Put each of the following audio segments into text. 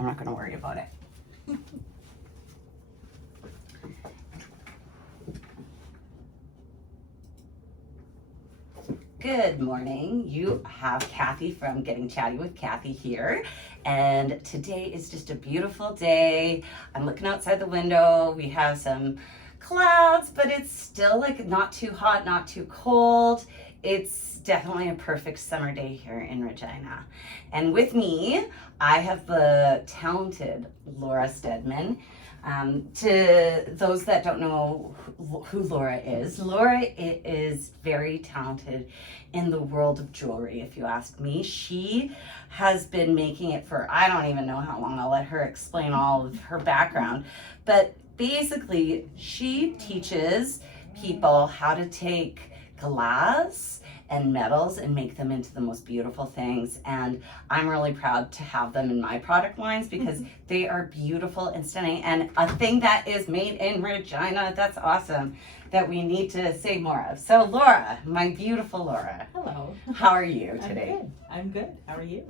I'm not going to worry about it. Good morning. You have Kathy from Getting Chatty with Kathy here. And today is just a beautiful day. I'm looking outside the window. We have some clouds, but it's still like not too hot, not too cold. It's definitely a perfect summer day here in Regina. And with me, I have the talented Laura Steadman. To those that don't know who Laura is very talented in the world of jewelry, if you ask me. She has been making it for, I don't even know how long. I'll let her explain all of her background. But basically, she teaches people how to take glass and metals and make them into the most beautiful things. And I'm really proud to have them in my product lines because they are beautiful and stunning. And a thing that is made in Regina, that's awesome, that we need to say more of. So Laura, my beautiful Laura. Hello. How are you today? I'm good. How are you?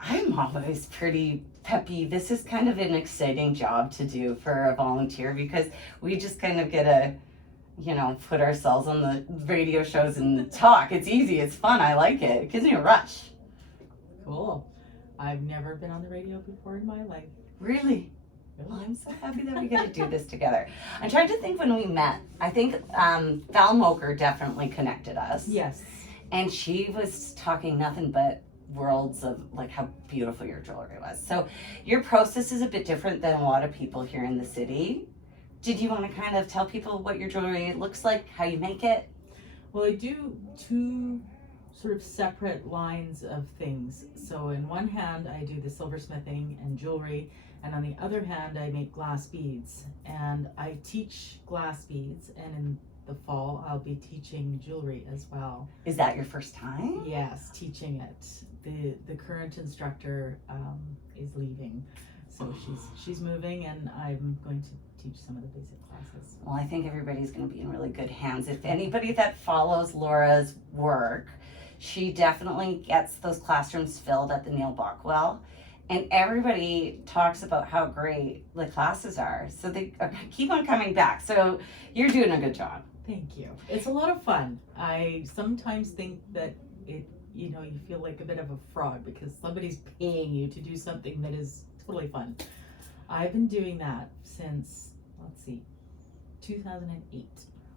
I'm always pretty peppy. This is kind of an exciting job to do for a volunteer because we just kind of get a, put ourselves on the radio shows and talk. It's easy. It's fun. I like it. It gives me a rush. Cool. I've never been on the radio before in my life. Really? Well, I'm so happy that we get to do this together. I'm trying to think when we met. I think Val Moker definitely connected us. Yes. And she was talking nothing but worlds of like how beautiful your jewelry was. So your process is a bit different than a lot of people here in the city. Did you want to kind of tell people what your jewelry looks like, how you make it? Well, I do two sort of separate lines of things. So in one hand, I do the silversmithing and jewelry, and on the other hand, I make glass beads. And I teach glass beads, and in the fall, I'll be teaching jewelry as well. Is that your first time? Yes, teaching it. The current instructor is leaving. So she's moving, and I'm going to teach some of the basic classes. Well, I think everybody's going to be in really good hands. If anybody that follows Laura's work, she definitely gets those classrooms filled at the Neil Bockwell. And everybody talks about how great the classes are. So they keep on coming back. So you're doing a good job. Thank you. It's a lot of fun. I sometimes think that you feel like a bit of a fraud because somebody's paying you to do something that is totally fun. I've been doing that since, 2008.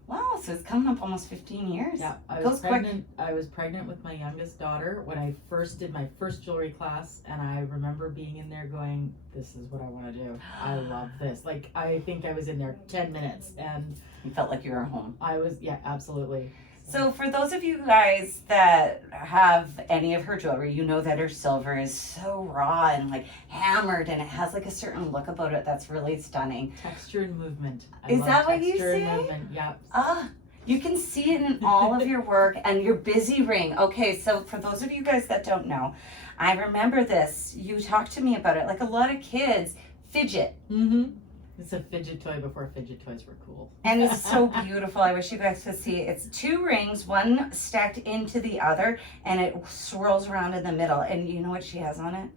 Wow, so it's coming up almost 15 years. Yeah, I Goes was pregnant. I was pregnant with my youngest daughter when I first did my first jewelry class, and I remember being in there going, "This is what I want to do. I love this." Like I think I was in there 10 minutes, and You felt like you were home. I was, yeah, absolutely. So for those of you guys that have any of her jewelry, you know that her silver is so raw and like hammered, and it has like a certain look about it that's really stunning. Texture and movement. Is that what you say? Texture and movement, yeah. You can see it in all of your work and your busy ring. Okay, so for those of you guys that don't know, I remember this. You talked to me about it. Like a lot of kids fidget. Mm-hmm. It's a fidget toy before fidget toys were cool. And it's so beautiful. I wish you guys could see it. It's two rings, one stacked into the other, and it swirls around in the middle. And you know what she has on it?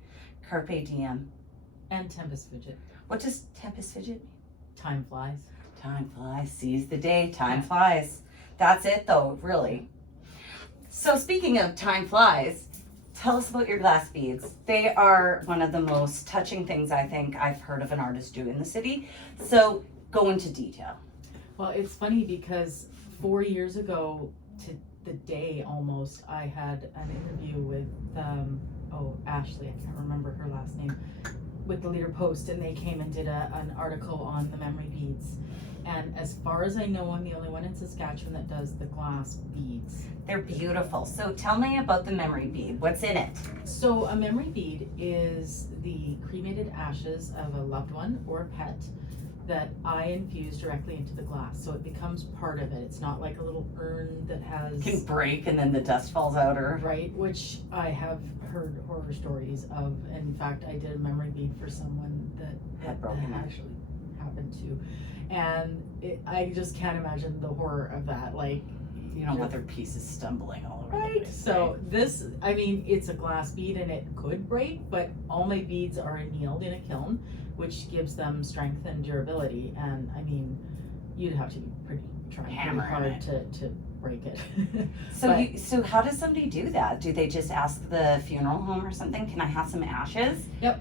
Carpe diem. And Tempest fidget. What does Tempest fidget mean? Time flies. Time flies, seize the day, time flies. That's it though, really. So speaking of time flies, tell us about your glass beads. They are one of the most touching things I think I've heard of an artist do in the city. So go into detail. Well, it's funny because 4 years ago to the day almost, I had an interview with, Ashley, I can't remember her last name, with the Leader Post, and they came and did an article on the memory beads. And as far as I know, I'm the only one in Saskatchewan that does the glass beads. They're beautiful. So tell me about the memory bead. What's in it? So a memory bead is the cremated ashes of a loved one or a pet that I infuse directly into the glass. So it becomes part of it. It's not like a little urn that has... Can break and then the dust falls out or... Right, which I have heard horror stories of. In fact, I did a memory bead for someone that Had broken it. actually happened to. And I just can't imagine the horror of that. Like, You don't want their pieces stumbling all over the Right. place. So this, I mean, it's a glass bead and it could break, but all my beads are annealed in a kiln, which gives them strength and durability. And I mean, you'd have to be trying pretty hard to break it. So how does somebody do that? Do they just ask the funeral home or something? Can I have some ashes? Yep.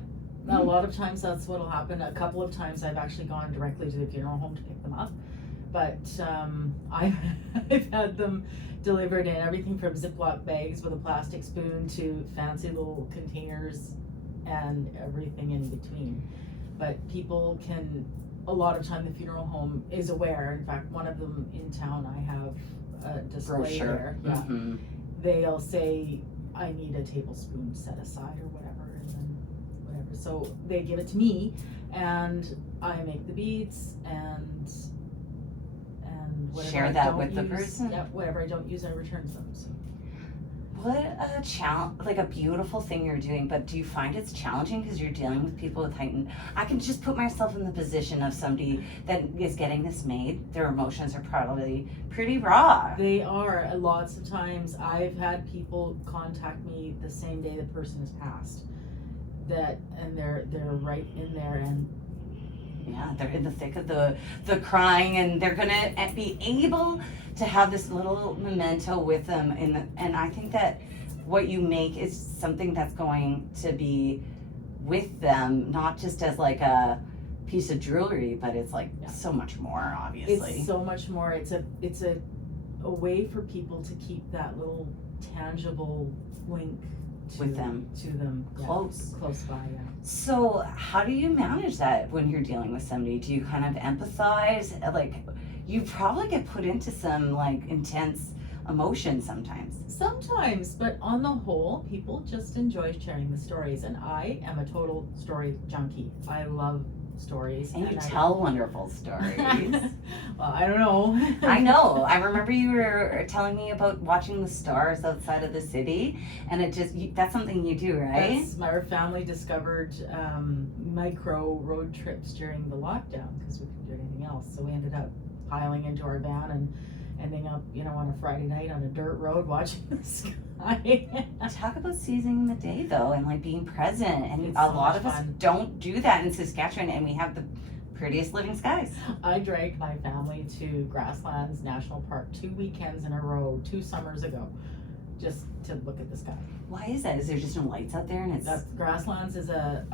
A lot of times that's what'll happen. A couple of times I've actually gone directly to the funeral home to pick them up. But I've had them delivered in everything from Ziploc bags with a plastic spoon to fancy little containers and everything in between. But people can, a lot of time the funeral home is aware. In fact, one of them in town, I have a display Brochure. there. Yeah. Mm-hmm. They'll say, I need a tablespoon set aside or whatever, and then whatever. So they give it to me and I make the beads and whatever Share I that don't with the use, person. yeah, whatever I don't use, I return them. So. What a challenge, like a beautiful thing you're doing, but do you find it's challenging because you're dealing with people with heightened, I can just put myself in the position of somebody that is getting this made, their emotions are probably pretty raw. They are. Lots of times I've had people contact me the same day the person has passed, and they're right in there, and yeah, they're in the thick of the crying, and they're gonna be able to have this little memento with them. And I think that what you make is something that's going to be with them, not just as like a piece of jewelry, but it's like so much more, obviously. It's so much more. It's a way for people to keep that little tangible link with them. To them. Close. Yeah, close by, yeah. So how do you manage that when you're dealing with somebody? Do you kind of empathize? Like, you probably get put into some like intense emotion sometimes. Sometimes, but on the whole, people just enjoy sharing the stories, and I am a total story junkie. I love stories. And you tell wonderful stories. Well, I don't know. I know. I remember you were telling me about watching the stars outside of the city, and that's something you do, right? Our family discovered micro road trips during the lockdown because we couldn't do anything else. So we ended up piling into our van and ending up, on a Friday night on a dirt road watching the sky. Talk about seizing the day though, and like being present. And It's a so lot much of us fun. don't do that in Saskatchewan, and we have the prettiest living skies. I dragged my family to Grasslands National Park 2 weekends in a row, 2 summers ago, just to look at the sky. Why is that? Is there just no lights out there? And Grasslands is a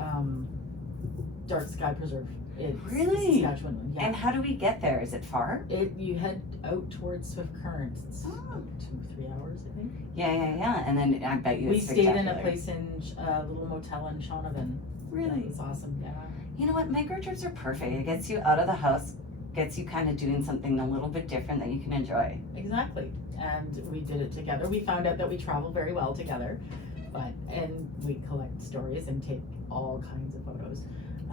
dark sky preserve. It's Really? Saskatchewan one, yeah. And how do we get there? Is it far? You head out towards Swift Current. It's Oh. about 2-3 hours, I think. Yeah. And then I bet you We it's stayed in a spectacular. place in a little motel in Shaunavon. Really? It was awesome, yeah. You know what? Micro trips are perfect. It gets you out of the house, gets you kind of doing something a little bit different that you can enjoy. Exactly. And we did it together. We found out that we travel very well together, and we collect stories and take all kinds of photos.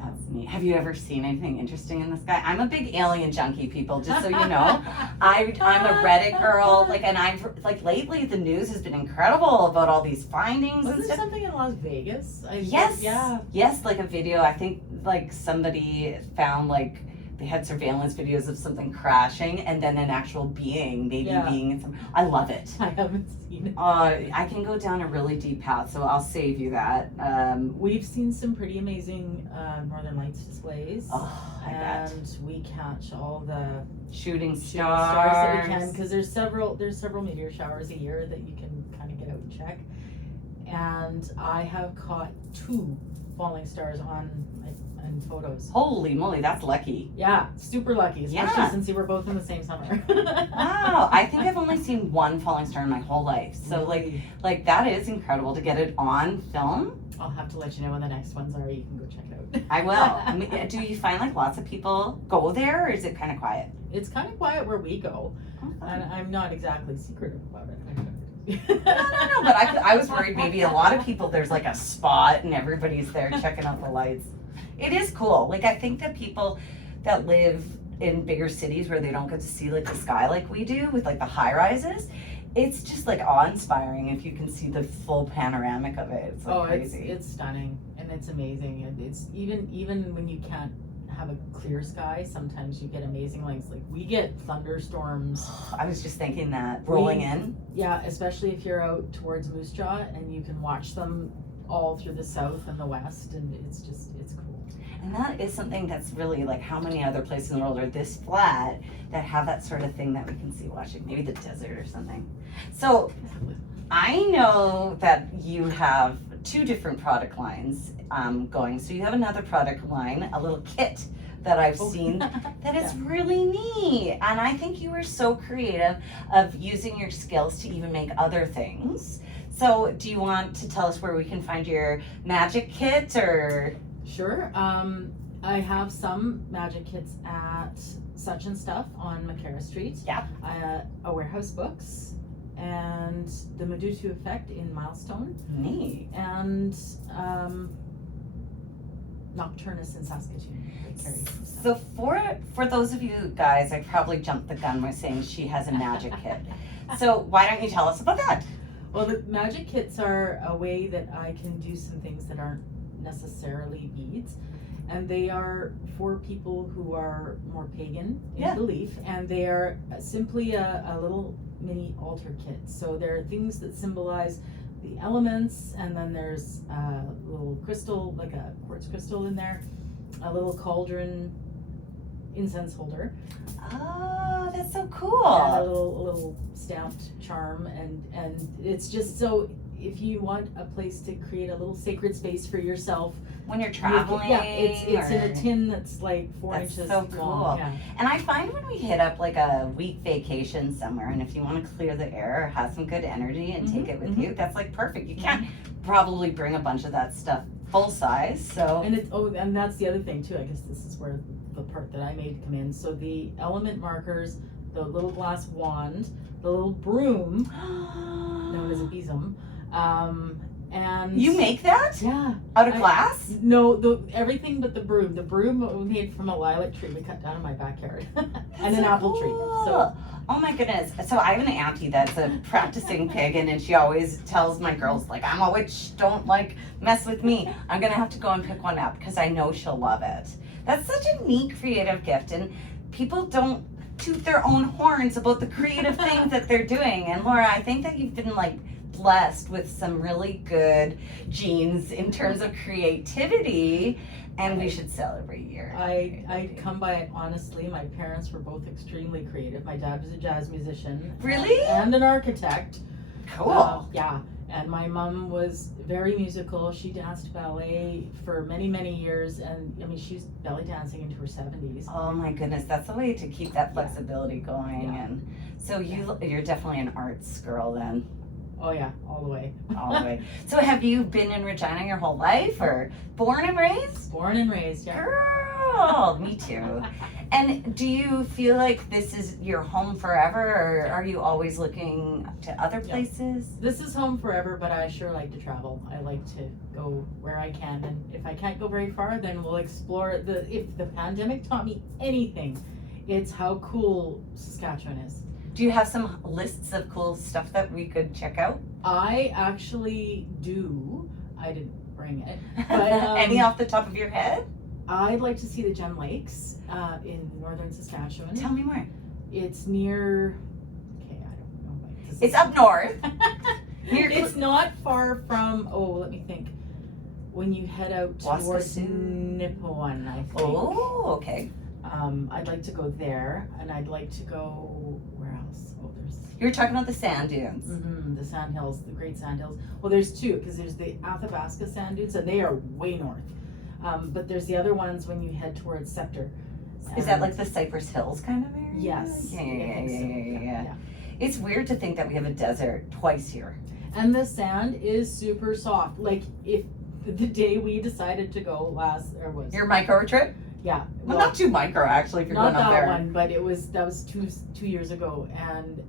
That's neat. Have you ever seen anything interesting in the sky? I'm a big alien junkie, people, just so you know. I'm a Reddit girl, and I've lately the news has been incredible about all these findings. Was and there stuff. something in Las Vegas? Yes. Yeah. Yes, like a video. I think somebody found they had surveillance videos of something crashing and then an actual being, maybe being in some. I love it. I haven't seen it. I can go down a really deep path, so I'll save you that. We've seen some pretty amazing Northern Lights displays. Oh, I bet. And we catch all the Shooting stars that we can, stars. because there's several meteor showers a year that you can kind of get out and check. And I have caught 2 falling stars on photos. Holy moly, that's lucky. Yeah, super lucky, especially Yeah. since we were both in the same summer. Wow, I think I've only seen 1 falling star in my whole life. So like that is incredible to get it on film. I'll have to let you know when the next ones are. You can go check it out. I will. I mean, do you find lots of people go there, or is it kind of quiet? It's kind of quiet where we go, Oh, fun. and I'm not exactly secretive about it. No, but I was worried maybe a lot of people, there's a spot and everybody's there checking out the lights. It is cool. I think that people that live in bigger cities where they don't get to see the sky like we do with the high rises, it's just awe-inspiring if you can see the full panoramic of it. It's crazy. It's stunning and it's amazing, and it's even when you can't have a clear sky, sometimes you get amazing lengths. Like we get thunderstorms. I was just thinking that rolling in. Yeah, especially if you're out towards Moose Jaw and you can watch them all through the south and the west, and it's cool. And that is something that's really like, how many other places in the world are this flat that have that sort of thing that we can see watching? Maybe the desert or something. So I know that you have 2 different product lines going. So you have another product line, a little kit that I've seen that is really neat. And I think you were so creative of using your skills to even make other things. So do you want to tell us where we can find your magic kit, or? Sure. I have some magic kits at Such and Stuff on McCarra Street. Yeah. A Warehouse Books, and the Medutu Effect in Milestone. Neat. And Nocturnus in Saskatoon. So for those of you guys, I probably jumped the gun by saying she has a magic kit. So why don't you tell us about that? Well, the magic kits are a way that I can do some things that aren't necessarily beads, and they are for people who are more pagan in belief, and they are simply a little mini altar kit. So there are things that symbolize the elements, and then there's a little crystal, like a quartz crystal in there, a little cauldron incense holder. Oh, that's so cool. And a little stamped charm, and it's just so, if you want a place to create a little sacred space for yourself when you're traveling. It's in a tin that's like 4 That's inches so cool. long. Yeah. And I find when we hit up like a week vacation somewhere, and if you want to clear the air, have some good energy and take it with you, that's like perfect. You can't probably bring a bunch of that stuff full size. So And that's the other thing too. I guess this is where the part that I made come in. So the element markers, the little glass wand, the little broom known as a besom, and you make that? Yeah. Out of glass? No, everything but the broom. The broom was made from a lilac tree we cut down in my backyard, and an apple tree. So, oh my goodness. So I have an auntie that's a practicing pagan, and she always tells my girls, like, I'm a witch, don't like mess with me. I'm gonna have to go and pick one up because I know she'll love it. That's such a neat creative gift, and people don't toot their own horns about the creative things that they're doing. And Laura, I think that you've been like blessed with some really good genes in terms of creativity, and we should celebrate your I come by it honestly. My parents were both extremely creative. My dad was a jazz musician. Really? And an architect. Cool. Yeah. And my mom was very musical. She danced ballet for many, many years, and I mean, she's belly dancing into her 70s. Oh my goodness, that's the way to keep that flexibility going. Yeah. And so you're definitely an arts girl then. Oh yeah, all the way. All the way. So have you been in Regina your whole life, or born and raised? Born and raised, yeah. Girl, me too. And do you feel like this is your home forever, or are you always looking to other places? This is home forever, but I sure like to travel. I like to go where I can, and if I can't go very far, then we'll explore. If the pandemic taught me anything, it's how cool Saskatchewan is. Do you have some lists of cool stuff that we could check out? I actually do. I didn't bring it. But, any off the top of your head? I'd like to see the Gem Lakes in northern Saskatchewan. Tell me more. It's near. Okay, I don't know. It's up north. It's not far from. Oh, let me think. When you head out towards Nipawin, I think. Oh, okay. I'd like to go there, and I'd like to go where else? Oh, there's. You were talking about the sand dunes. The sand hills, the Great Sand Hills. Well, there's two, because there's the Athabasca sand dunes, and they are way north. But there's the other ones when you head towards Scepter. Is that like the Cypress Hills kind of area? Yes. Yeah. It's weird to think that we have a desert twice here. And the sand is super soft. Like, if the day we decided to go Your micro trip? Yeah. Well, not too micro actually. If you're going up there. Not that one, but that was two years ago, and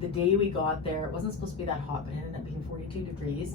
the day we got there, it wasn't supposed to be that hot, but it ended up being 42 degrees.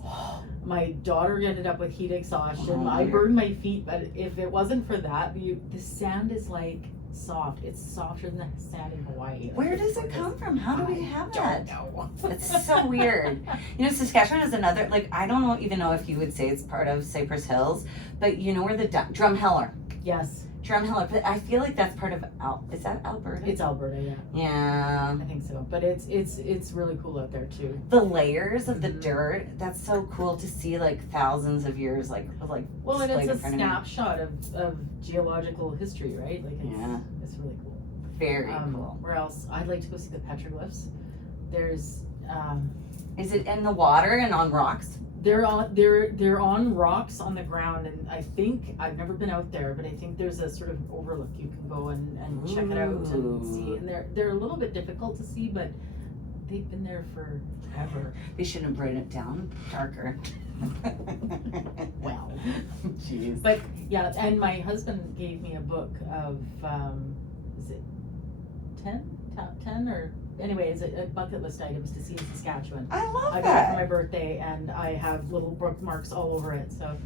My daughter ended up with heat exhaustion. I burned my feet, but if it wasn't for that, the sand is like soft. It's softer than the sand in Hawaii. Where does it come from? How do we have that? I don't know. It's so weird. You know, Saskatchewan is another, like, I don't even know if you would say it's part of Cypress Hills, but you know where the Drumheller. Yes. Drumheller, but I feel like that's part of is that Alberta? It's Alberta, yeah. Yeah. I think so. But it's really cool out there too. The layers of the dirt, that's so cool to see, like thousands of years like well, and displayed it's a in front of me. snapshot of geological history, right? Like it's really cool. Very cool. Where else? I'd like to go see the petroglyphs. There's is it in the water and on rocks? They're on rocks on the ground, and I think I've never been out there, but I think there's a sort of overlook you can go and check it out and see. And they're a little bit difficult to see, but they've been there forever. They shouldn't have brought it down darker. Well, jeez. But yeah, and my husband gave me a book of is it 10 or anyway, is it a bucket list items to see in Saskatchewan? I love I got it for my birthday, and I have little bookmarks all over it. So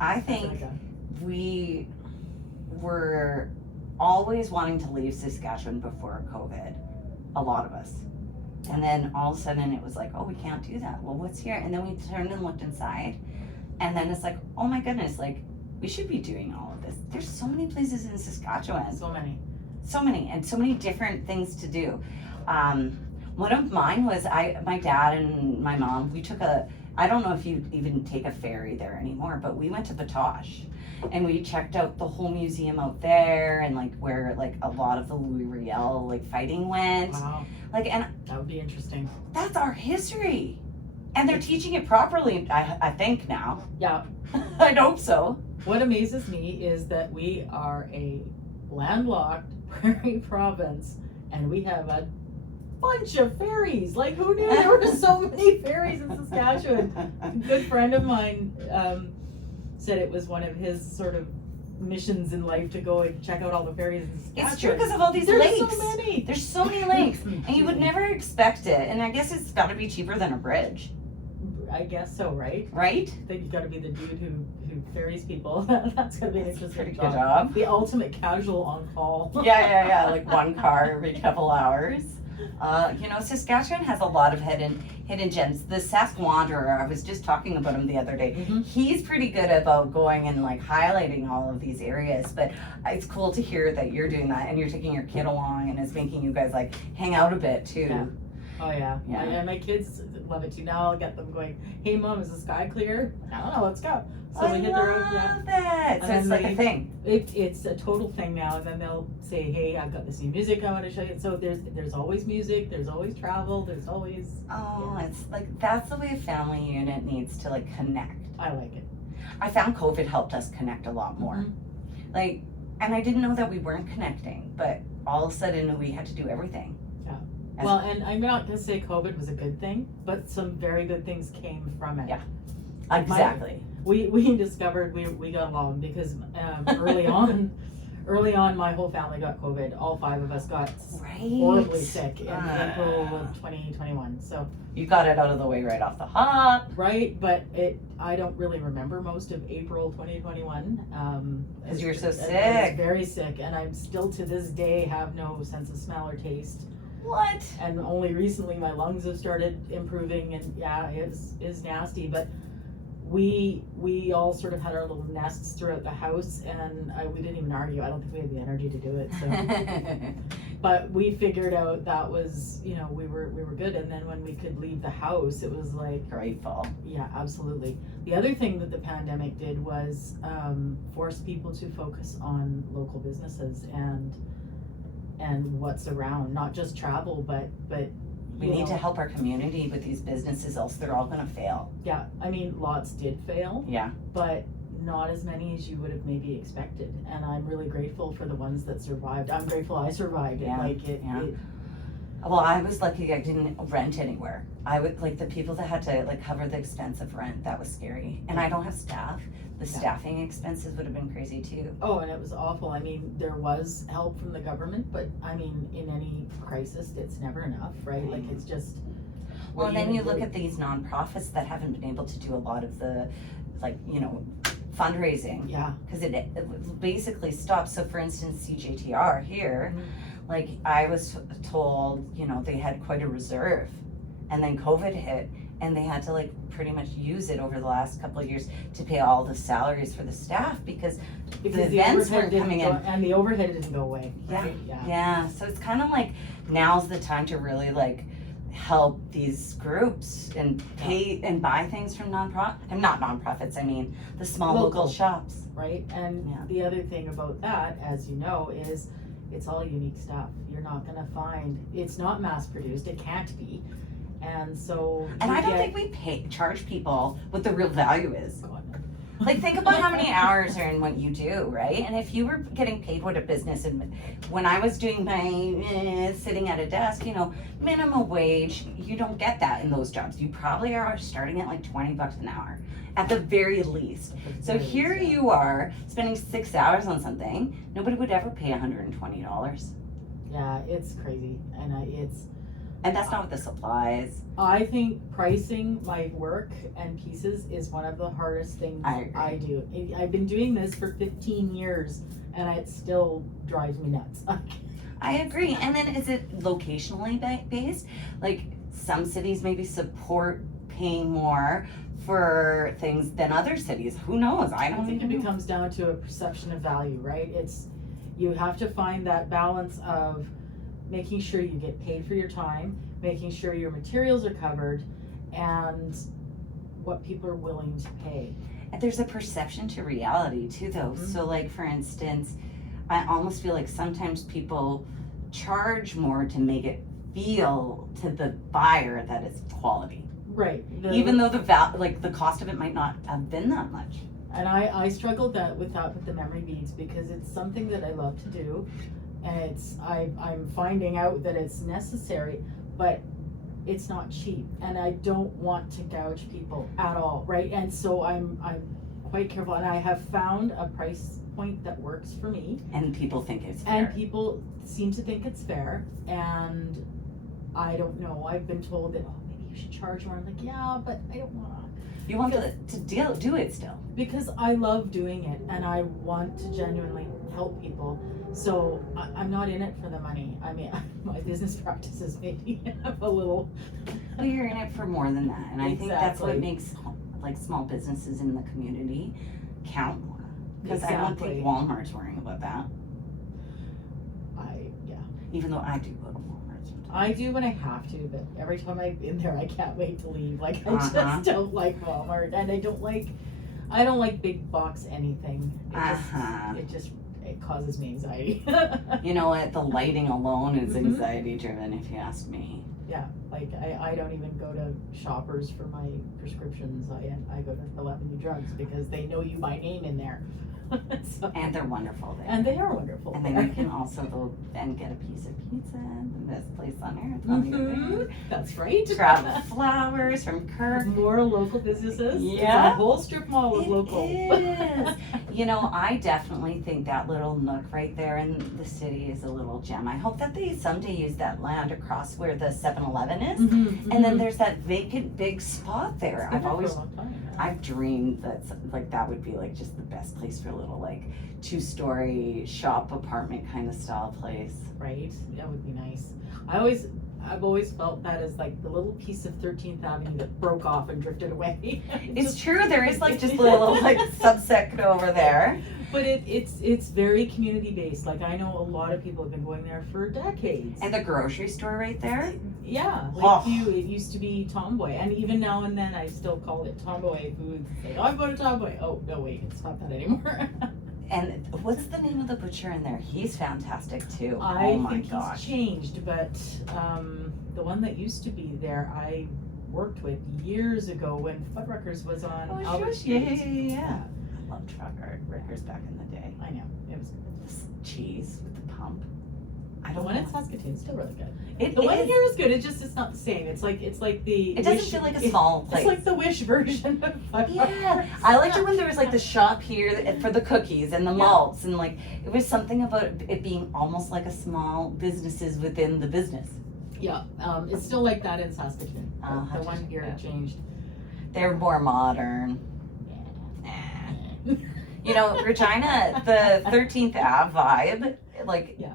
I think we were always wanting to leave Saskatchewan before COVID, a lot of us. And then all of a sudden it was like, oh, we can't do that. Well, what's here? And then we turned and looked inside, and then it's like, oh my goodness, like we should be doing all of this. There's so many places in Saskatchewan. So many, and so many different things to do. One of mine was my dad and my mom, we took I don't know if you even take a ferry there anymore, but we went to Batoche and we checked out the whole museum out there, and like where like a lot of the Louis Riel like fighting went. Wow. Like, and that would be interesting. That's our history. And they're teaching it properly, I think now. Yeah. I'd hope so. What amazes me is that we are a landlocked prairie province, and we have a bunch of ferries. Like, who knew there were so many ferries in Saskatchewan? A good friend of mine said it was one of his sort of missions in life to go and check out all the ferries in Saskatchewan. It's true, because of all these lakes. There's so many. There's so many lakes, and you would never expect it. And I guess it's got to be cheaper than a bridge. I guess so, right? Right? Then you got to be the dude who ferries people. That's gonna be an interesting Pretty good job. The ultimate casual on call. Yeah. Like one car every couple hours. Saskatchewan has a lot of hidden gems. The Sask Wanderer, I was just talking about him the other day. Mm-hmm. He's pretty good about going and like highlighting all of these areas, but it's cool to hear that you're doing that and you're taking your kid along, and it's making you guys like hang out a bit too. Yeah. Oh yeah. Yeah. And my kids love it too. Now I'll get them going, hey mom, is the sky clear? I don't know, let's go. So I we hit the road. love that. So it's like a thing. It's a total thing now, and then they'll say, hey, I've got this new music I want to show you. So there's always music, there's always travel, there's always It's like that's the way a family unit needs to like connect. I like it. I found COVID helped us connect a lot more. Mm-hmm. Like, and I didn't know that we weren't connecting, but all of a sudden we had to do everything. Yeah. Well, and I'm not gonna say COVID was a good thing, but some very good things came from it. Yeah. Exactly. We discovered we got along because early on my whole family got COVID. All 5 of us got horribly sick in April of 2021. So you got it out of the way right off the hop. Right, but I don't really remember most of April 2021. Because you were so sick. I was very sick, and I'm still to this day have no sense of smell or taste. What? And only recently my lungs have started improving, and yeah, it's nasty, but we all sort of had our little nests throughout the house, and we didn't even argue. I don't think we had the energy to do it. So, but we figured out that was, we were good. And then when we could leave the house, it was like grateful. Yeah, absolutely. The other thing that the pandemic did was force people to focus on local businesses and what's around, not just travel, but we need to help our community with these businesses, else they're all going to fail. Yeah, I mean, lots did fail. Yeah. But not as many as you would have maybe expected. And I'm really grateful for the ones that survived. I'm grateful I survived. Yeah. Yeah. Well, I was lucky I didn't rent anywhere. I would like the people that had to like cover the expense of rent. That was scary. And I don't have staff. The staffing expenses would have been crazy too. Oh, and it was awful. I mean, there was help from the government, but I mean, in any crisis, it's never enough, right? Like, it's just. Well, and then you look at these nonprofits that haven't been able to do a lot of the, fundraising. Yeah. Because it basically stopped. So, for instance, CJTR here, like I was told, they had quite a reserve, and then COVID hit. And they had to like pretty much use it over the last couple of years to pay all the salaries for the staff because Because the events weren't didn't coming go- in. and the overhead didn't go away. Yeah, Right? yeah. So it's kind of like now's the time to really like help these groups and pay and buy things from not nonprofits. I mean the small local shops. Right? And Yeah. the other thing about that, as you know, is it's all unique stuff. You're not gonna find, it's not mass produced, it can't be. And so And you I don't get- think we charge people what the real value is. God, no. Like think about how many hours are in what you do, right? And if you were getting paid what a business, and when I was doing my sitting at a desk, you know, minimum wage, you don't get that in those jobs. You probably are starting at like $20 an hour at the very least. So here you are spending 6 hours on something. Nobody would ever pay $120. Yeah, it's crazy. And that's not with the supplies. I think pricing my work and pieces is one of the hardest things I agree. I do. I've been doing this for 15 years and it still drives me nuts. I agree. And then is it locationally based? Like some cities maybe support paying more for things than other cities. Who knows? I I don't think even it know. becomes down to a perception of value, right? You have to find that balance of making sure you get paid for your time, making sure your materials are covered, and what people are willing to pay. And there's a perception to reality too though. Mhm. So like for instance, I almost feel like sometimes people charge more to make it feel to the buyer that it's quality. Right. Even though the the cost of it might not have been that much. And I struggled with the memory beads because it's something that I love to do, and I'm finding out that it's necessary, but it's not cheap, and I don't want to gouge people at all, right? And so I'm quite careful, and I have found a price point that works for me, And people think it's fair. and people seem to think it's fair, and I don't know. I've been told that, oh, maybe you should charge more. I'm like, yeah, but I don't want to. You want to do it still. Because I love doing it and I want to genuinely help people. So I'm not in it for the money. I mean, my business practices maybe have a little. Well, you're in it for more than that. And I think that's what Exactly. makes like small businesses in the community count more. Because I don't think Exactly. Walmart's worrying about that. Yeah. Even though I do go to Walmart sometimes. I do when I have to, but every time I'm in there, I can't wait to leave. Like, I Uh-huh. just don't like Walmart, and I don't like big box anything. Uh-huh. It causes me anxiety. You know what? The lighting alone is Mhm. anxiety driven, if you ask me. Yeah, like I don't even go to Shoppers for my prescriptions. I go to 11U Drugs because they know you by name in there. So, And they're wonderful there. and they are wonderful. And then you can also go and get a piece of pizza, the best place on earth. While you're there. That's right. Grab flowers from Kirk. More local businesses. Yeah. It's a whole strip mall of It local. is. You know, I definitely think that little nook right there in the city is a little gem. I hope that they someday use that land across where the 7-Eleven is. And then there's that vacant big spot there. I've dreamed that would be like just the best place for a little like 2-story shop apartment kind of style place. Right, that would be nice. I've always felt that as like the little piece of 13th Avenue that broke off and drifted away. It's true, there is like just a little like subsect over there. But it's very community based. Like I know a lot of people have been going there for decades. And the grocery store right there. Yeah, Oh. it used to be Tomboy, and even now and then I still call it Tomboy Foods. Like, oh, I'm going to Tomboy. Oh no, wait, it's not that anymore. And what's the name of the butcher in there? He's fantastic too. I Oh my think gosh. he's changed, but the one that used to be there, I worked with years ago when Fuddruckers was on Oh, Albert sure. Yeah, Street. yeah. I love trucker Rickers back in the day. I know, it was good. This cheese with the pump. I The don't one know. in Saskatoon's still really good. It The one is. here is good. It's not the same. It's like the. It doesn't Wish- feel like a small place. It's like the Wish version of Fuddruckers. Yeah, I liked it when there was like the shop here for the cookies and the malts, and like it was something about it being almost like a small businesses within the business. Yeah, it's still like that in Saskatoon. I'll have The to one check here that. changed. They're more modern. You know, Regina, the 13th Ave vibe, like, Yeah.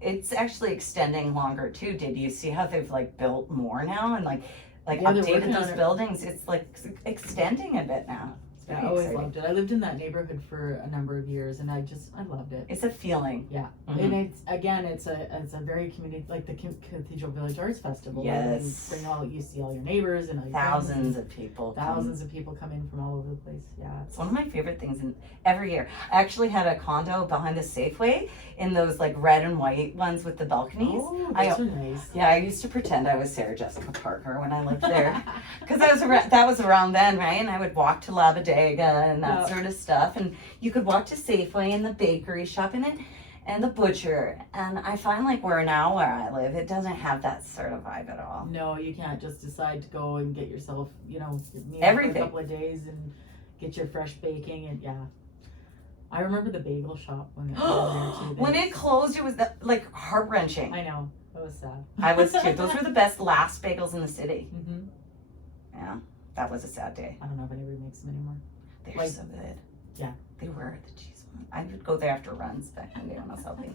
it's actually extending longer too. Did you see how they've like built more now and like Yeah, they're updated working on those it. buildings? It's like extending a bit now. It's Yeah, I very always exciting. loved it. I lived in that neighborhood for a number of years, and I loved it. It's a feeling. Yeah, Mhm. and it's a very community, like the Cathedral Village Arts Festival. Yes. And you see all your neighbors and all your Thousands friends, of people. and thousands of people come in from all over the place. Yeah, It's one of my favorite things in every year. I actually had a condo behind the Safeway in those like red and white ones with the balconies. Oh, I- those are nice. Yeah, I used to pretend I was Sarah Jessica Parker when I lived there. Because that was around then, right? And I would walk to La Bodega and that Yeah. sort of stuff. And you could walk to Safeway and the bakery shop in it and the butcher. And I find like where I live, it doesn't have that sort of vibe at all. No, you can't just decide to go and get yourself, your meal for Everything. a couple of days and get your fresh baking, and yeah. I remember the bagel shop when it was there too. When it closed, it was like heart-wrenching. I know, that was sad. I was too. Those were the best last bagels in the city. hmm Yeah, that was a sad day. I don't know if anybody makes them anymore. They're Like- so good. Yeah. They were the cheese one. I would go there after runs back in the day when I was healthy.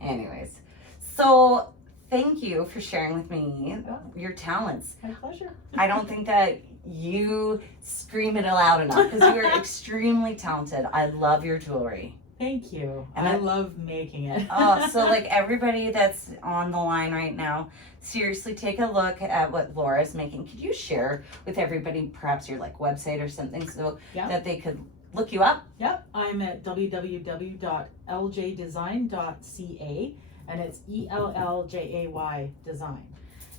Anyways, so thank you for sharing with me your talents. My pleasure. I don't think that you scream it loud enough because you are extremely talented. I love your jewelry. Thank you. And I I- love making it. Oh, so like everybody that's on the line right now, seriously take a look at what Laura's making. Could you share with everybody perhaps your like website or something so Yeah. that they could look you up? Yep, I'm at www.ljdesign.ca, and it's ELLJAY design.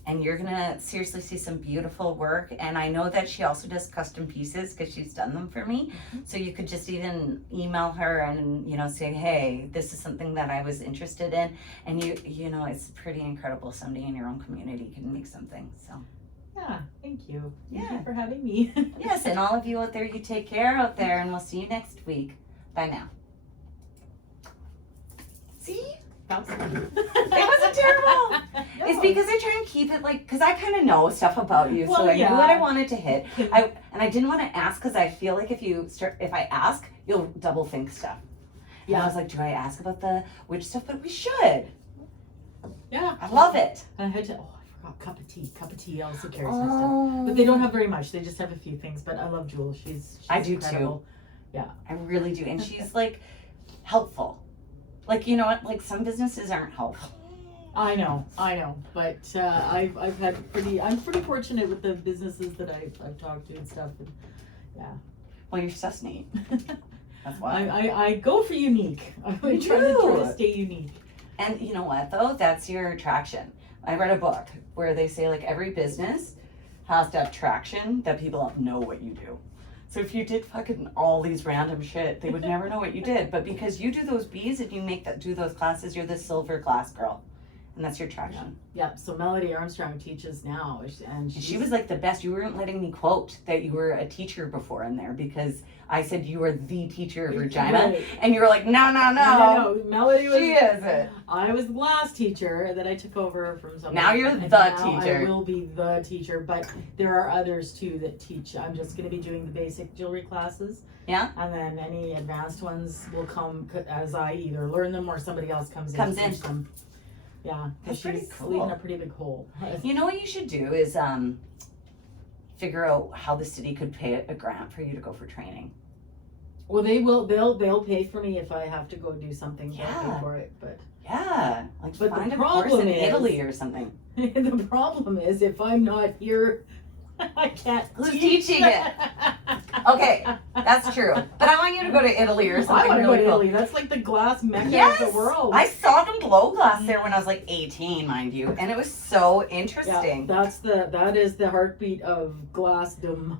And you're gonna seriously see some beautiful work. And I know that she also does custom pieces because she's done them for me. So you could just even email her and say, hey, this is something that I was interested in. And it's pretty incredible. Somebody in your own community can make something. So Yeah, thank you. Thank Yeah. you for having me. yes, and all of you out there, you take care out there, and we'll see you next week. Bye now. See? That was It wasn't terrible. No. It's because I try and keep it because I kind of know stuff about you, so Well, I knew yeah. what I wanted to hit. And I didn't want to ask because I feel like if I ask, you'll double think stuff. Yeah, I was like, do I ask about the witch stuff? But we should. Yeah. I love it. I had to, I forgot cup of tea. Cup of tea also carries my stuff. But they don't have very much. They just have a few things. But I love Jewel. She's I do incredible. I really do. And she's like helpful. Like, you know what? Like some businesses aren't helpful. I know. But I'm pretty fortunate with the businesses that I've talked to and stuff. And yeah. Well, your stuff's neat. That's why. I go for unique. I try to stay unique. And you know what though? That's your attraction. I read a book where they say like every business has to have traction that people know what you do. So if you did fucking all these random shit, they would never know what you did. But because you do those bees and you do those classes, you're the silver class girl. And that's your traction. Yeah, so Melody Armstrong teaches now, and She was like the best. You weren't letting me quote that you were a teacher before in there because I said you were the teacher of Regina. Right. And you were like, no. No, Melody was. She isn't. I was the last teacher that I took over from somebody. Now you're and the now teacher. I will be the teacher, but there are others too that teach. I'm just going to be doing the basic jewelry classes. Yeah. And then any advanced ones will come as I either learn them or somebody else comes in Comes to teach them. Yeah, That's pretty she's cool. leaving a pretty big hole. You know what you should do is figure out how the city could pay a grant for you to go for training. Well, they'll pay for me if I have to go do something. They'll Yeah. pay for it, but Yeah, like But the find a course problem in is- Italy or something. the problem is if I'm not here, I can't. Who's teach. teaching it? Okay, that's true. But I want you to go to Italy or I something want to go really to cool. Italy. That's like the glass mecca Yes, of the world. I saw them blow glass there when I was like 18, mind you, and it was so interesting. That is the heartbeat of glassdom.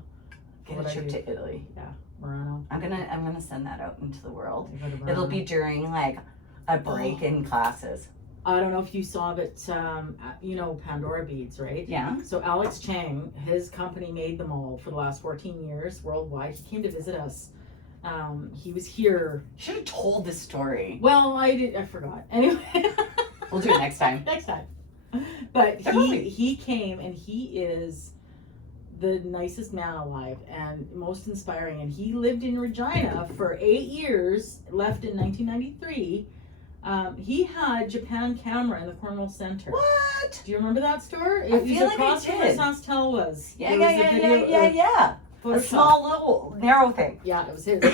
Get what a I trip do. to Italy. Murano. I'm gonna send that out into the world. I go to It'll Murano. be during like a break in classes. I don't know if you saw, but Pandora beads, right? Yeah. So Alex Chang, his company made them all for the last 14 years worldwide. He came to visit us. He was here. Should have told this story. Well, I forgot. Anyway. We'll do it next time. Next time. But Totally. he came, and he is the nicest man alive and most inspiring. And he lived in Regina for 8 years, left in 1993. He had Japan Camera in the Cornwall Center. What? Do you remember that store? I feel like I across from where did. Sastel was. Yeah, There was a video of yeah. A Photoshop. small little narrow thing. Yeah, it was his.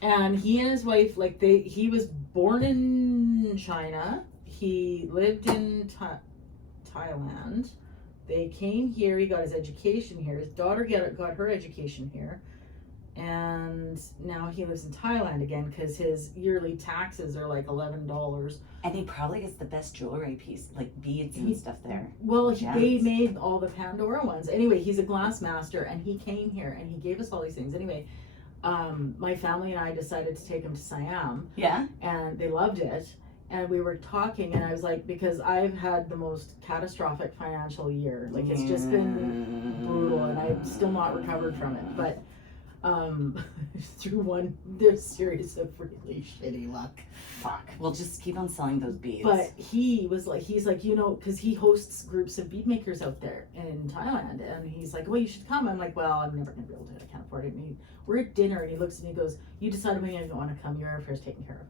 And he and his wife, like he was born in China. He lived in Thailand. They came here. He got his education here. His daughter got her education here. And now he lives in Thailand again because his yearly taxes are like $11. And he probably gets the best jewelry piece, like beads and stuff there. Well, Gems. they made all the Pandora ones. Anyway, he's a glass master, and he came here and he gave us all these things. Anyway, my family and I decided to take him to Siam. Yeah. And they loved it. And we were talking, and I was like, because I've had the most catastrophic financial year. Like, it's just been brutal, and I'm still not recovered from it. But through there's series of really shitty luck. Fuck. We'll just keep on selling those beads. But he's like, you know, because he hosts groups of bead makers out there in Thailand, and he's like, well, you should come. I'm like, well, I'm never gonna be able to. I can't afford it. And we're at dinner, and he looks at me and he goes, you decided when you didn't want to come. Your airfare's taken care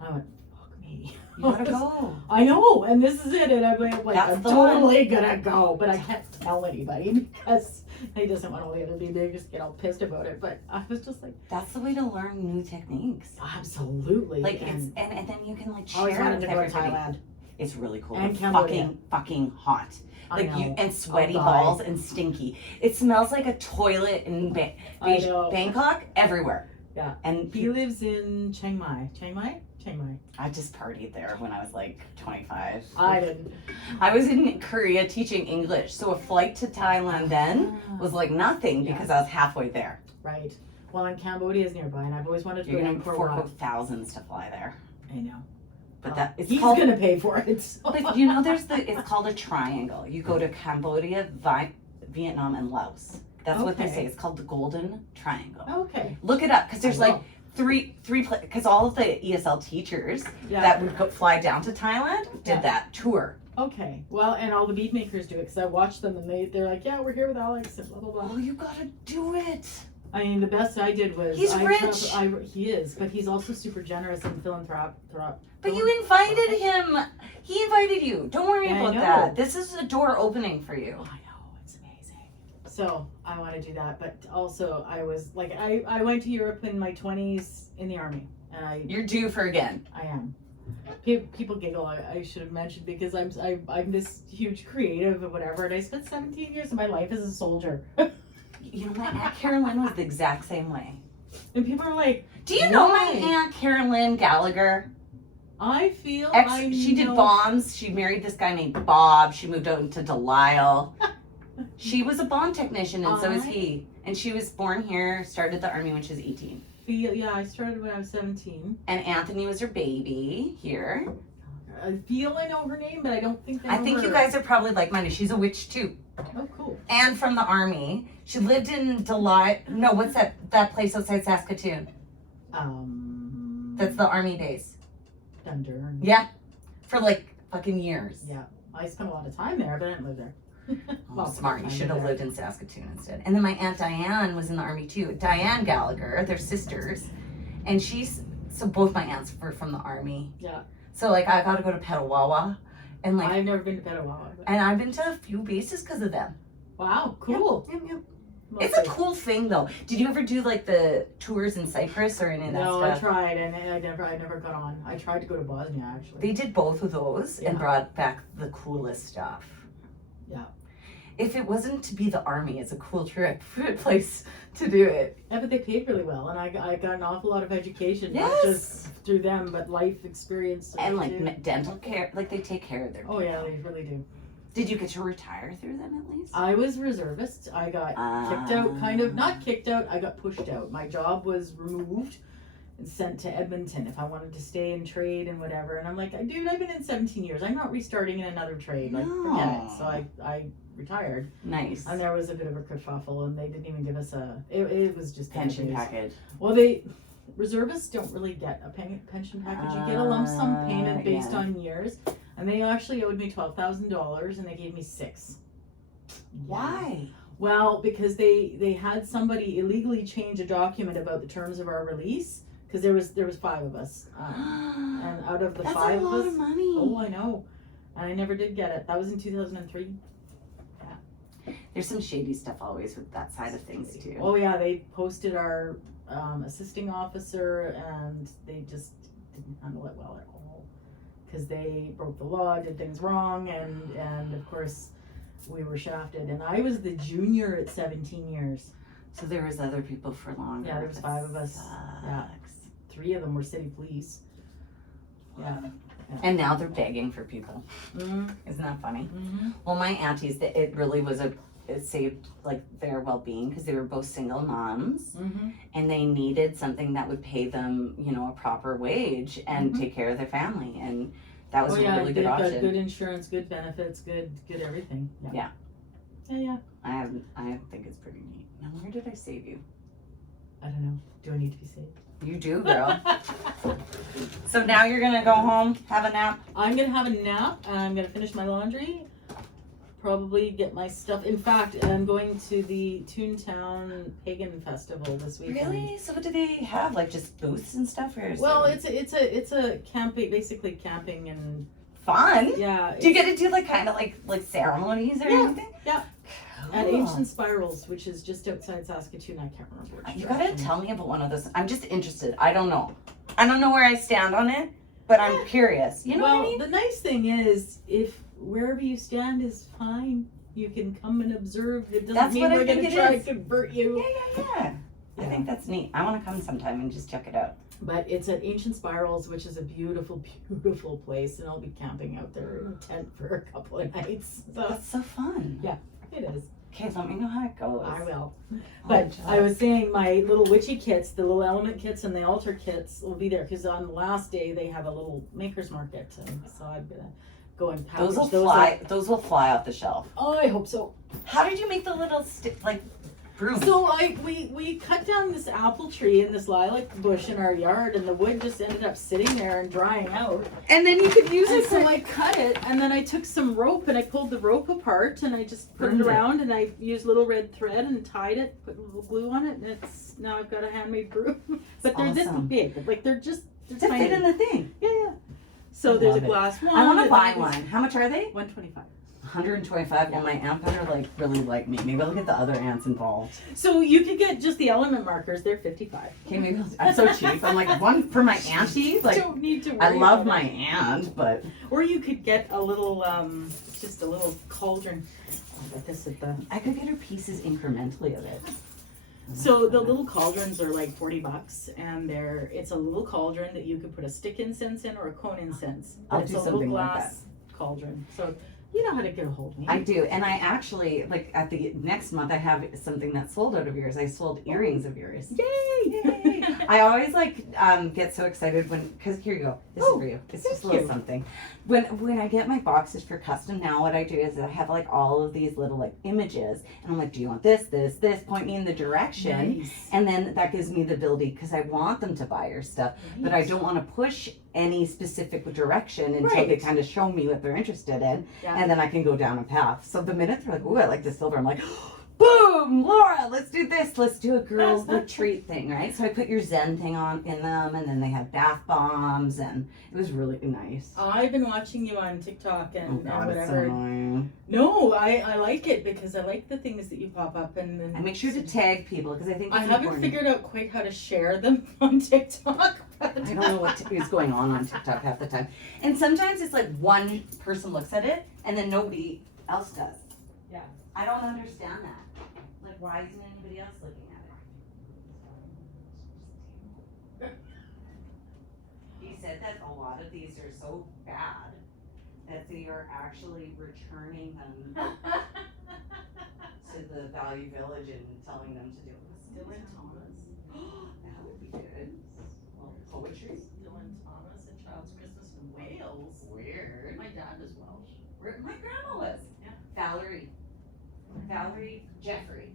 of. I went, fuck me. You gotta go. I know, and this is it, and I'm like, That's I'm the totally gonna go, but I can't tell anybody because he doesn't want all the other bead makers to get all pissed about it. But I was just like, that's the way to learn new techniques. absolutely. Like and then you can like I always share it wanted with to go to everybody. Thailand. It's really cool. And It's Cambodia. fucking hot. I Like know. and sweaty I'll die. balls and stinky. It smells like a toilet in I know. Bangkok everywhere. Yeah. And He lives in Chiang Mai. Chiang Mai? Chiang Mai. I just partied there when I was like 25. I didn't. I was in Korea teaching English, so a flight to Thailand then was like nothing Yeah. because I was halfway there. Right. Well, and Cambodia is nearby, and I've always wanted to You're go to gonna Angkor fork Wat. out thousands to fly there. I know. But that it's He's called. gonna pay for it. So. But you know, it's called a triangle. You go to Cambodia, Vietnam, and Laos. That's what they Okay. say. It's called the Golden Triangle. Okay. Look it up because there's I like three because all of the ESL teachers Yeah. that would fly down to Thailand did Yeah. that tour. Okay. Well, and all the bead makers do it because I watched them, and they're like, yeah, we're here with Alex, and blah blah blah. Oh, you gotta do it. I mean, the best I did was He's rich. He is, but he's also super generous and philanthropic. But you invited him. He invited you. Don't worry Yeah, I about know. that. This is a door opening for you. Oh, I know, it's amazing. So I want to do that, but also I was like, I went to Europe in my 20s in the army, and You're due for again. I am. People giggle. I should have mentioned because I'm this huge creative or whatever, and I spent 17 years of my life as a soldier. You know, my Aunt Carolyn was the exact same way. And people are like, Do you know my Why? Aunt Carolyn Gallagher? I feel She did bombs. She married this guy named Bob. She moved out to Delisle. She was a bomb technician, and so is he. And she was born here, started the army when she was 18. I started when I was 17. And Anthony was her baby here. I feel I know her name, but I don't think I think you guys are probably like-minded. She's a witch too. Oh, cool. And from the army. She lived in Delisle. No, what's that place outside Saskatoon? That's the army base. Dunder. Yeah. For like fucking years. Yeah. I spent a lot of time there, but I didn't live there. Oh, smart. You should have there. lived in Saskatoon instead. And then my Aunt Diane was in the army too. Diane Gallagher, they're sisters. And so both my aunts were from the army. Yeah. So like I got to go to Petawawa. And like, I've never been to Petawawa. and I've been to a few bases because of them. Wow, cool. Yep, yep. Well, It's a cool thing though. Did you ever do like the tours in Cyprus or any of that No, stuff? I tried, and I never got on. I tried to go to Bosnia, actually. They did both of those Yeah. and brought back the coolest stuff. Yeah. If it wasn't to be the army, it's a cool trip place to do it. Yeah, but they paid really well, and I got an awful lot of education, not Yes. just through them, but life experience. And like too. dental care, like they take care of their Oh yeah, they really do. Did you get to retire through them at least? I was reservist. I got kicked out, kind of. Not kicked out, I got pushed out. My job was removed and sent to Edmonton if I wanted to stay in trade and whatever. And I'm like, dude, I've been in 17 years. I'm not restarting in another trade. Like, forget it. So I retired. Nice. And there was a bit of a kerfuffle, and they didn't even give us it was just Pension days. package. Well, reservists don't really get a pension package. You get a lump sum payment based yeah. on years. And they actually owed me $12,000, and they gave me $6,000. Why? Well, because they had somebody illegally change a document about the terms of our release, because there was 5 of us, and out of the That's 5 a lot of us, of money. oh, I know, and I never did get it. That was in 2003. There's some shady stuff always with that side of things too. Oh yeah, they posted our assisting officer, and they just didn't handle it well at all, because they broke the law, did things wrong, and of course we were shafted. And I was the junior at 17 years. So there was other people for longer. Yeah, there was 5 of us. Sucks. Yeah, 3 of them were city police. Yeah. And now they're begging for people. Mm-hmm. Isn't that funny? Mm-hmm. Well, my aunties, it really was it saved like their well-being, because they were both single moms, Mm-hmm. and they needed something that would pay them, you know, a proper wage and Mhm. take care of their family, and that was Oh a yeah, really they've good got option. good insurance, good benefits, good everything. Yeah. Yeah. I think it's pretty neat. Now, where did I save you? I don't know. Do I need to be saved? You do, girl. So now you're gonna go home, have a nap. I'm gonna have a nap, and I'm gonna finish my laundry. Probably get my stuff. In fact, I'm going to the Toontown Pagan Festival this weekend. Really? So what do they have? Like just booths and stuff, or is Well, it it's a camping, basically camping, and fun? yeah. Do you get to do like kind of like ceremonies or Yeah, anything? yeah. Cool. At Ancient Spirals, which is just outside Saskatoon. I can't remember which. You gotta direction. tell me about one of those. I'm just interested. I don't know where I stand on it, but I'm curious. You know well, what I mean? the nice thing is, if wherever you stand is fine, you can come and observe. It doesn't That's mean what I we're think gonna it try is. to convert you. Yeah. I Yeah. think that's neat. I want to come sometime and just check it out. But it's at Ancient Spirals, which is a beautiful, beautiful place, and I'll be camping out there in a tent for a couple of nights. So That's so fun. Yeah. it is. Okay, let me know how it goes. I will. Oh, But I was saying my little witchy kits, the little element kits and the altar kits will be there, because on the last day they have a little maker's market, and so I'm gonna go and package Those will those fly. up. Those will fly off the shelf. Oh, I hope so. How did you make the little stick like brooms? So we cut down this apple tree and this lilac bush in our yard, and the wood just ended up sitting there and drying out. and then you could use And it so for. I cut it, and then I took some rope and I pulled the rope apart, and I just put Burned it it. around, and I used little red thread and tied it, put a little glue on it, and it's now I've got a handmade broom. But they're this Awesome. big, like they're to tiny. fit in the thing. Yeah. So there's a Love it. glass one. I want to and buy then one. How much are they? 125. 125. Well, my aunt better really like me. Maybe I'll get the other aunts involved. So you could get just the element markers. They're 55. Okay, maybe I'm so cheap. I'm like one for my auntie. Like Don't need to worry I love about my it. aunt, but Or you could get a little, just a little cauldron. I'll get this at the. I could get her pieces incrementally of it. So the little cauldrons are like $40, and it's a little cauldron that you could put a stick incense in or a cone incense. I'll It's do a little something like glass cauldron. So you know how to get a hold of me. I do, and I actually like at the next month I have something that sold out of yours. I sold earrings of yours. Yay! Yay! I always like get so excited because here you go. This is Oh, for you. It's thank just a little you. something. When I get my boxes for custom now, what I do is I have like all of these little like images, and I'm like, do you want this? Point me in the direction, Nice. and then that gives me the ability because I want them to buy your stuff, but I don't want to push any specific direction until they Right. kind of show me what they're interested in, Yeah. and then I can go down a path. So the minute they're like, "Ooh, I like this silver," I'm like, "Boom, Laura, let's do this. Let's do a girls' retreat thing, right?" So I put your Zen thing on in them, and then they had bath bombs, and it was really nice. I've been watching you on TikTok Oh and God, it's so whatever. annoying. No, I like it because I like the things that you pop up, and I make sure to tag people because I think I it's haven't important. figured out quite how to share them on TikTok. But I don't know what is going on TikTok half the time. And sometimes it's like one person looks at it and then nobody else does. Yeah. I don't understand that. Like, why isn't anybody else looking at it? He said that a lot of these are so bad that they are actually returning them to the Value Village and telling them to do it. Dylan Thomas. That would be good. Well, poetry. Dylan Thomas and Child's Christmas in Wales. Weird. My dad is Welsh. My grandma was. Yeah. Valerie Jeffrey.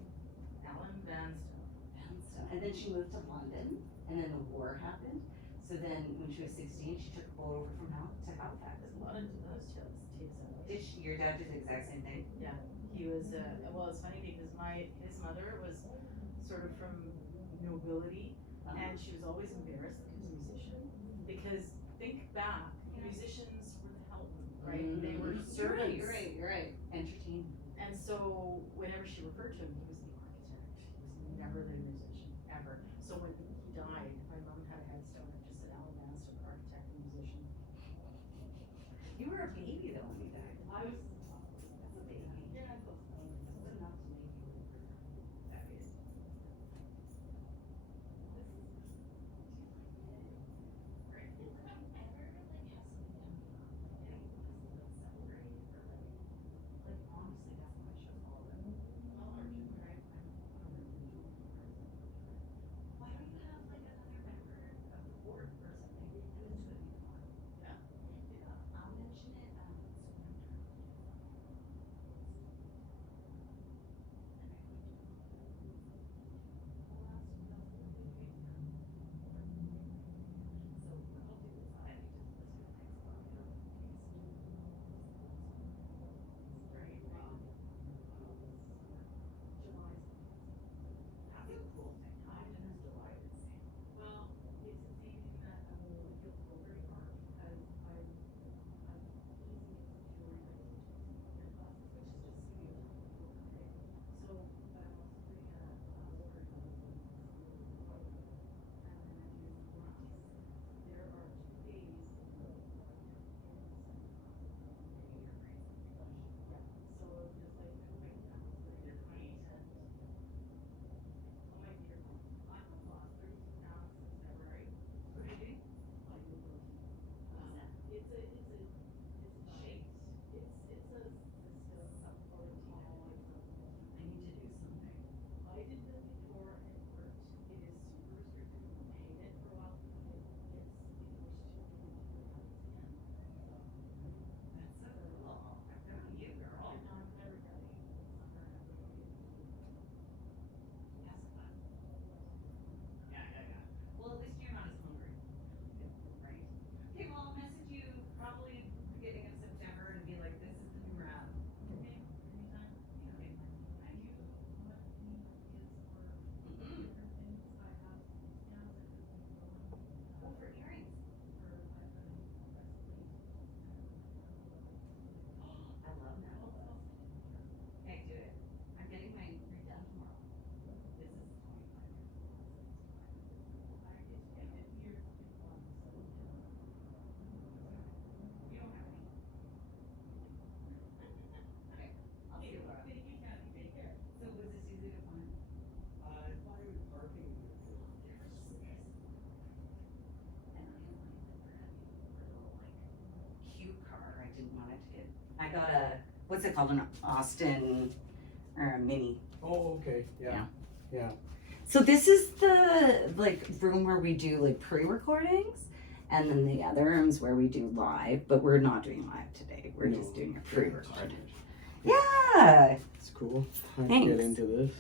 Ellen Vanstone. And then she moved to London, and then the war happened. So then when she was 16, she took a boat over from to Halifax. There's a lot of those Did your dad do the exact same thing? He was, well, it's funny because his mother was sort of from nobility, and she was always embarrassed that he was a musician. Because think back, musicians were the help, right? They were servants. You're right. Entertainment. And And so whenever she referred to him, he was the architect. He was never the musician, ever. So when he died, my mom had a headstone that just said Alan Bannister, architect and musician. You were a baby though when he died. I was, That's a baby. yeah, close. That's enough to make you that is. I got a, what's it called, an Austin, or a Mini. Oh, okay, yeah, yeah. So this is the like room where we do like pre-recordings, and then the other rooms where we do live, but we're not doing live today. We're just doing a pre-record. Yeah. It's cool. I Thanks. get into this.